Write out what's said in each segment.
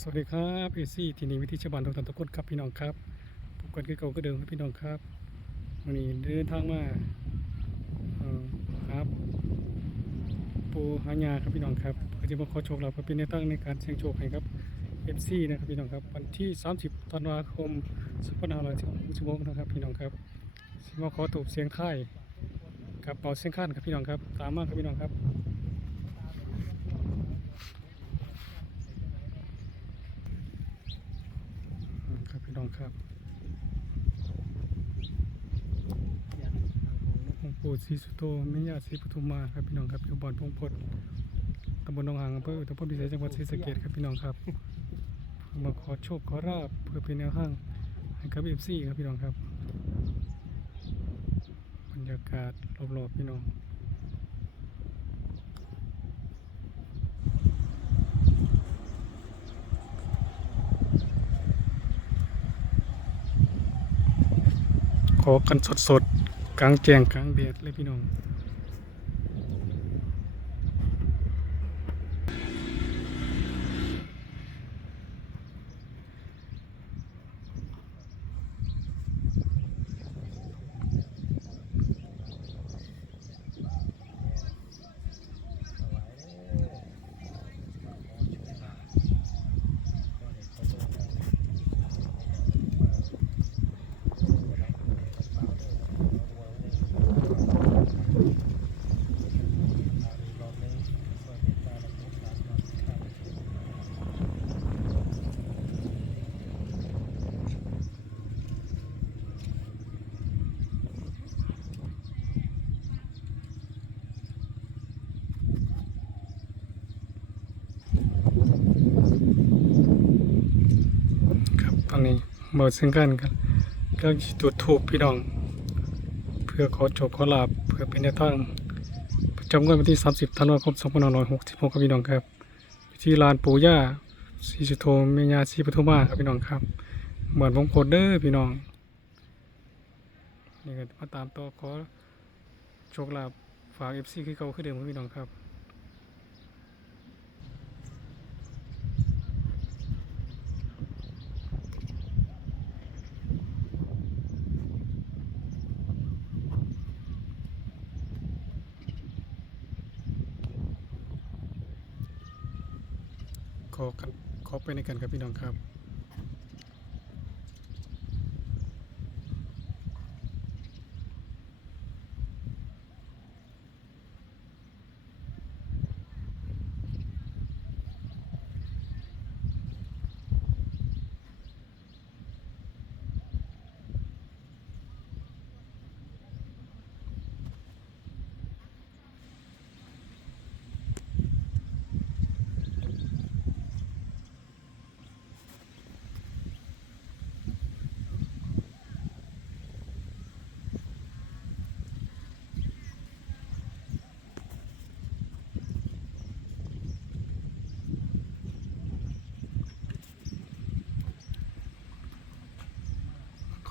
สวัสดีครับเอซี่ที่นี่วิธีชาวบ้านทุกท่านทุกคนครับพี่น้องครับพบกันคือเก่าก็เดิมครับพี่น้องครับวันนี้เดินทางมาครับ ปูหายาครับพี่น้องครับเพื่อจะมาขอโชคลาเพื่อเป็นแนตั้งในการเสียงโชคให้ครับเอฟซีนะครับพี่น้องครับวันที่ 30ธันวาคม2516นะครับพี่น้องครับสิมาขอตูบเสียงไทยกับเป่าเสียงข้านครับพี่น้องครับ ตามมาครับพี่น้องครับ อืมครับพี่ น้องครับหลวงปู่ศรีสุโธแม่ย่าศรีปทุมมาครับพี่น้องครับอยู่บ่อนพงพดตำบลหนองหางอำเภออุตภพพิสัยจังหวัดศรีสะเกษครับพี่น้องครับมาขอโชคขอราบเพื่อเป็นแนวทางให้กับเอฟซีครับพี่น้องครับ บรรยากาศรอบๆพี่น้อง อกันสดๆกลางแจ้งกลางแดดเลยพี่น้อง ครับต อนนี้เบิดซึ่งกันกันก็จุดทูบพี่น้อง เพื่อขอโชคขอลาบเพื่อเป็นแนวทางประจำงวดวันที่ 30ธันวาคม2566ครับพี่น้องครับ ที่ลานปู่ย่าศรีสุโธแม่ย่าศรีปทุมาครับพี่น้องครับ เหมือนวงโคดเด้อพี่น้องนี่ก็มาตามต่อขอโชคลาภฝาก FC คือเก่าคือเดิมครับพี่น้องครับ ขอขอไปในกันครับพี่น้องครับ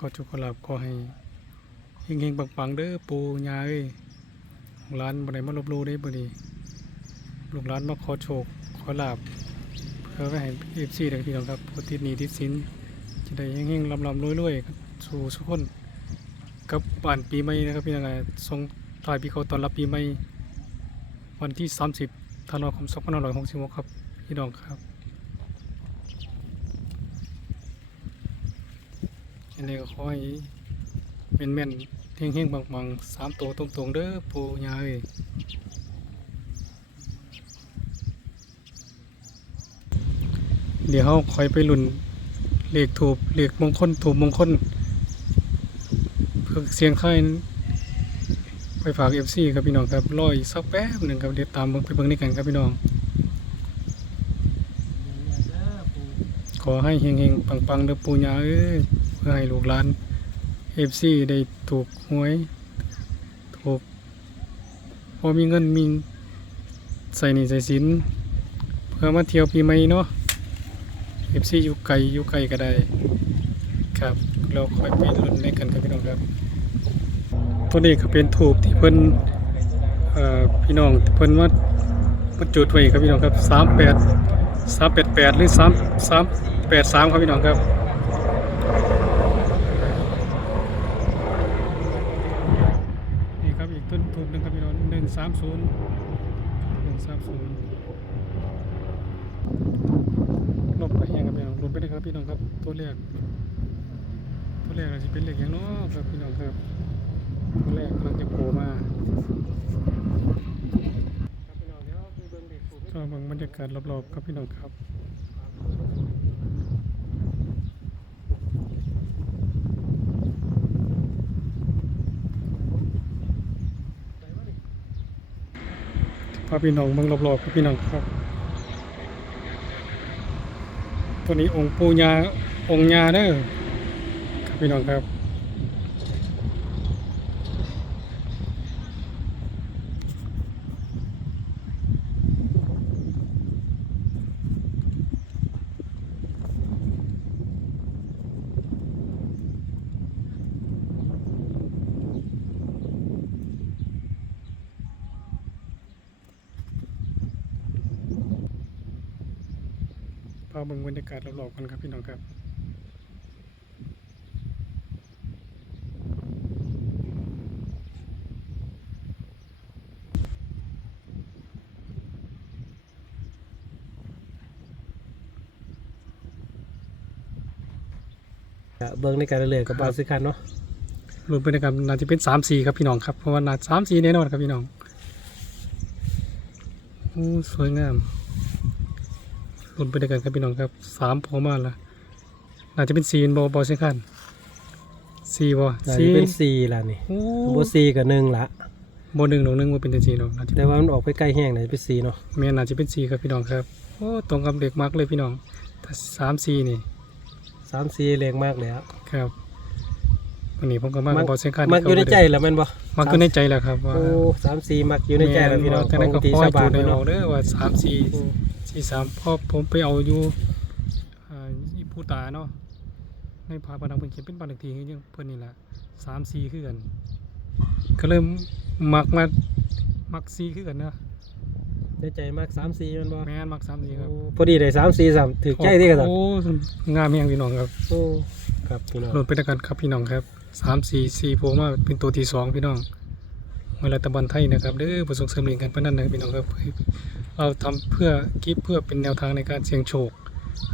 ขอจุกขอลาบขอให้เฮงๆปังๆเด้อปูยาเอ้ยลูกหลานบ่ได้มาลบลู่ได้บ่ดีลูกหลานมาขอโชค ขอลาบเพื่อไว้ให้ FC เด้อพี่น้องครับผู้ติดหนี้ติดสินจะได้เฮงๆลำๆรวยรับสู่สุขคนกับบ้านปีใหม่นะครับพี่น้องครับส่งทายปีเขาตอนรับปีใหม่วันที่ 30ธันวาคม2566ครับพี่น้องครับ อันนี้ก็ขอให้แม่นแม่นๆเฮงเฮงๆบังบังๆสามตัวตรงๆเด้อปู่ย่าเอ้ยเดี๋ยวเขาคอยไปลุ่นเลขถูกเลขมงคลถูกมงคลเพื่อเสียงไทายไปฝากเอฟซีครับพี่น้องครับรออีกสักแป๊บหนึ่งครับเดี๋ยวตามเบิ่งไปเบิ่งนี่กันครับพี่น้อง ขอให้เฮงๆปังๆเด้อปู่ย่าเอ้ย พื่อให้ลูกหลานเอฟซีได้ถูกหวย ถูก พอมีเงินมีใส่หนี่ใส่สิน เพื่อมาเที่ยวปีใหม่เนาะเอฟซีอยู่ไกลอยู่ไกลก็ได้ครับเราค่อยไปลุ้นในกันครับพี่น้องครับตัวนี้ก็เป็นถูกที่เพิ่นเอ่อพี่น้องเพิ่นว่ามาจุดไว้ครับพี่น้องครับสามแปดสามแปดแปดหรือสามสามแปดสามครับพี่น้องครับนี่ครับอีก ต้นถูกหนึ่งครับพี่น้องหนึ่งสามศูนย์หนึ่งสามศูนย์ลบไปยังครับพี่น้องลบไปเลยครับพี่น้องครับ ตัวแรกตัวแรกอาจจะเป็นเล็กอย่างน้อครับพี่น้องครับ ตัวแรกกำลังจะโผล่มาก็เบางบรรยากาศรอบๆครับพี่น้องครับ พาพี่น้องเมืองรอบๆครับพี่น้องครับ ตัวนี้องค์ปูญาองค์ญาเด้อครับพี่น้องครับ พาเบิ่งบรรยากาศรอบๆกันครับพี่น้องครับเบิ้งในการเรื่อยๆกับบาสิคันเนาะรวมบรรยากาศน่าจะเป็นสามสี่ครับพี่น้องครับเพราะว่าน่าสามสี่แน่นอนครับพี่น้องโอ้สวยงาม รวมบรรยากาศครับพี่น้องครับสามพอมาละน่าจะเป็นสี่บอบอเช่นกันสี่บอน่าจะสี่เป็นสี่ละนี่โอ้โบสี่กับหนึ่งละบหนึ่งหนึ่งหนึ่งว่าเป็นสี่เนาะน่าจะแต่ว่ามันออกไปใกล้แห้งน่าจะเป็นสี่เนาะแม่นน่าจะเป็นสี่ครับพี่น้องครับโอ้ตรงกับเด็กมากเลยพี่น้องแต่สามสี่นี่สามสี่แรงมากเลยอะครับวันนี้ผมก็มากับบอเช่นกันมักอยู่ในใจแล้วแมันบ่มักอยู่ในใจแหละครับว่าโอ้สามสี่มักอยู่ในใจแล้วพี่น้องแต่นั้นก็ตีขอชาให้บาจูนดในพี่อน้อองกเด้อว่าสามสี่อืม สี่สามพอผมไปเอาอยู่อ่าอีผู้ตาเนาะในพาปนังเป็นเขียนเป็นบันทึกทียังเพิ่นนี่แหละสามสี่คือกัน ก็เริ่มมักมามักสี่คือกันเนาะในใจมักสามสี่แมันบ่แม่นมักสามสี่ครับโอ้พอดีได้สามสี่สามถือใจที่กันโอ้งามแห่งพี่น้องครับโอ้ครับพี่น้องรวมเป็นกันครับพี่น้องครับสามสี่สี่โผล่มาเป็นตัวที่สองพี่น้องเวลาตะบันไทยนะครับเด้อประสบเสริมเรียนกันเพื่อนนั่นนะครับพี่น้องครับ เราทำเพื่อกิฟเพื่อเป็นแนวทางในการเสี่ยงโชค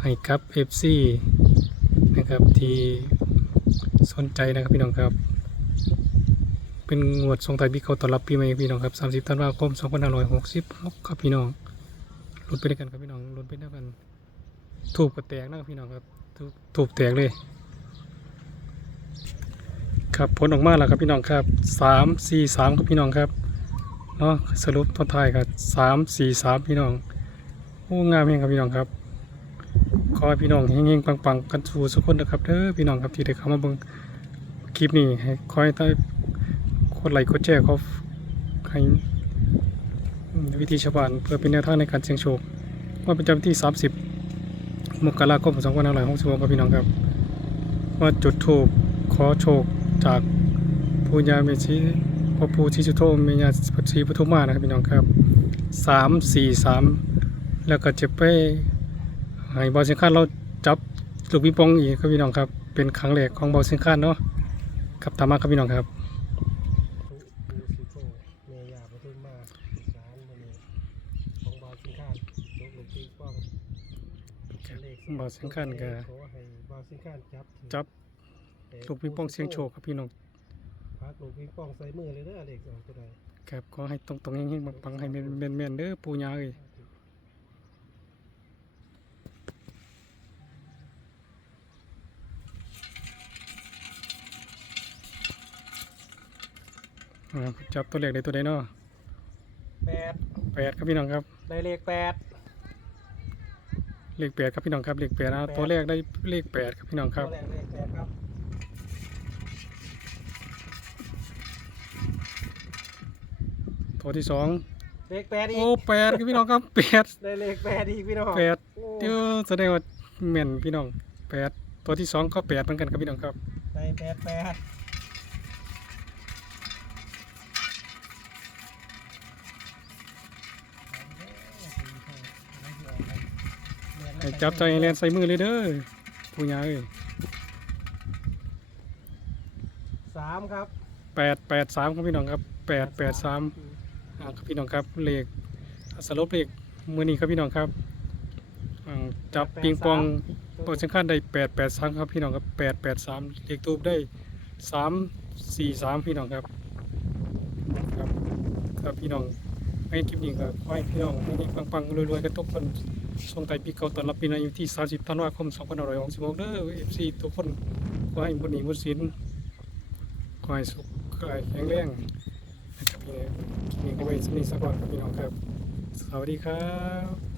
ให้กับ FC นะครับที่สนใจนะครับพี่น้องครับ เป็นงวดทรงไทยปีเขาต้อนรับปีใหม่พี่น้องครับ30ธันวาคม2566ครับพี่น้องลุ้นไปด้วยกันครับพี่น้องลุ้นไปด้วยกันถูกกระแตกนะครับพี่น้องครับถูกถูกแตกเลยครับผลออกมาแล้วครับพี่น้องครับสามสี่สามครับพี่น้องครับ เนาะสรุปตอนท้ายครับสามสี่สามพี่น้องโอ้งามเองครับพี่น้องครับขอให้พี่น้องเฮงๆปังๆ กันสู่สุกคนนะครับเด้อพี่น้องครับที่ได้เข้ามาเบิ่งคลิปนี้ให้คอยได้กดไลค์กดแชร์เขาให้วิธีชาวบ้านเพื่อเป็นแนวทางในการเสี่ยงโชคว่าประจำที่ 30 มกราคม2566ครับพี่น้องครับว่าจุดถูกขอโชคจากปูญาเมชี พระปูชิจุโธเมญาปัชีปทุมมานะครับพี่น้องครับ343แล้วก็จะไปให้บอลสิงคานเราจับลูกปิงปองอีกครับพี่น้องครับ เป็นครั้งแรกของบอลสิงคานเนาะครับตามาครับพี่น้องครับปูสิโก้เมยาปทุมมาสารมื้อนี้ของบาสินยกลูกปีป้องบอลสิงคานก็ขอให้บาสิคันจับจับลูกปิงปองเสียงโชคครับพี่น้อง พักลูกปิงปองใส่มือเลยเด้อเด็กสองตัวใดครับขอให้ตรงตรงๆเฮงๆปังๆให้แม่นๆแม่นๆเด้อปูญาเอ้ยอ่าจับตัวเลขได้ตัวใดเนาะแปดแปดครับพี่น้องครับ ได้เลขแปดเลขแปดครับพี่น้องครับ เลขแปดนะตัวแรกได้เลขแปดครับพี่น้องครับตัวแรกเลขแปดครับ ตัวที่สองเลขแปดอีโอ้กแปดครับพี่น้องครับแปดได้เลขแปดอีกพี่น้องแปดโอ้เดี๋ยวแสดงว่าแม่นพี่น้องแปดตัวที่สองก็แปดเหมือนกันครับพี่น้องครับได้แปดแปดให้จับใจแลนใส่มือเลยเด้อผู้ใหญ่เอ้ยสามครับแปดแปดสามครับพี่น้องครับแปดแปดสาม อ่าครับพี่น้องครับเลขสรุปเลขมือนี้ครับพี่น้องครับอ่าจับปิงปองโปรเซนคันได้แปดแปดสามครับพี่น้องครับแปดแปดสามเลขทูบได้สามสี่สามพี่น้องครับครับครับพี่น้องให้คลิปนี้ก็ขอให้พี่น้องให้ปังๆรวยๆกันทุกคนส่งไต่ปีเก่าต้อนรับปีใหม่อยู่ที่ 30 ธันวาคม 2566เด้อ FC ทุกคนขอให้บุญหนีบุญศีลขอให้สุขขอให้แข็งแรงนะครับพี่น้อง นี่ก็ไว้สมีสักวันครับพี่น้องครับ สวัสดีครับ